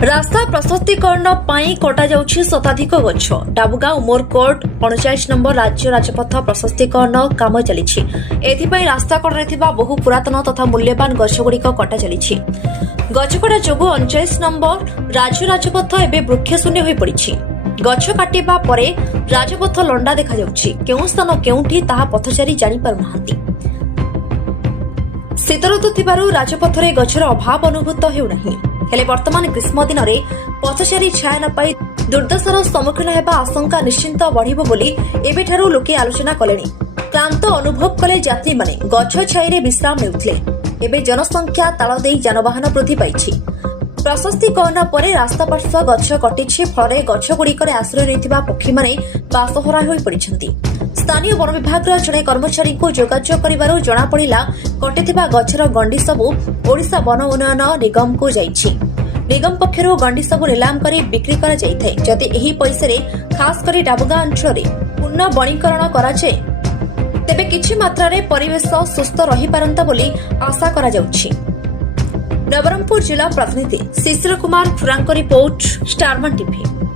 रास्ता प्रशस्तीकरण कटा जाउछि शताधिक गछ। डाबुगां उमरकोट 39 नंबर राज्य राजपथ प्रशस्तीकरण काम चलिछि। एथिपई रास्ता कड़े थिबा बहु पुरातन तथा मूल्यवान गछगुड़िक कटा चलिछि। गछकटा जोगु 39 नंबर राज्य राजपथ एबे वृक्षशून्य होई पड़िछि। गछ काटिबा परे राजपथ लंडा देखा जाउछि। केउ स्थान केउठी ताहा पथचारी जानि पारु नाहांती। शीत ऋतु थिबारु राजपथरे गछर अभाव अनुभूत हेउ नाही। हेले वर्तमान ग्रीष्म दिन में पथचारी छाया न पाई दुर्दशार सम्मुखीन हेबा आशंका निश्चिंत बढ़िबो बोली एबेठारु लोके आलोचना कलेनी। क्लांत अनुभव कले यात्री माने गछ छाईरे विश्राम नेउथिले। एबे जनसंख्या ताल देई जानवाहन वृद्धि पाइछि। प्रशस्तीकरण परे रास्ता पार्श्व गछ कटिछि। फଳରେ गछगुड़िकरे आश्रय नेइथिबा पक्षी माने बासहरा होई पड़िछन्ति। स्थानीय वन विभाग जड़े कर्मचारी को जोगाजोग करिबारु जणा पड़िला कटिथिबा गछर गंडी सबु ओडिशा वन उन्नयन निगम को जाइछि। निगम पक्षरु गंडी सबु निलाम करी बिक्री करा जाइथाय। जदि एही पैसारे खास करी डाबुगां अंचଳରେ पूर्ण बणीकरण करा जाय तेबे किछि मात्रारे परिवेश सुस्थ रही पारंता बोली आशा करा जाउछि। नवरंगपुर जिला प्रतिनिधि Shishir Kumar Khurank report, star one TV.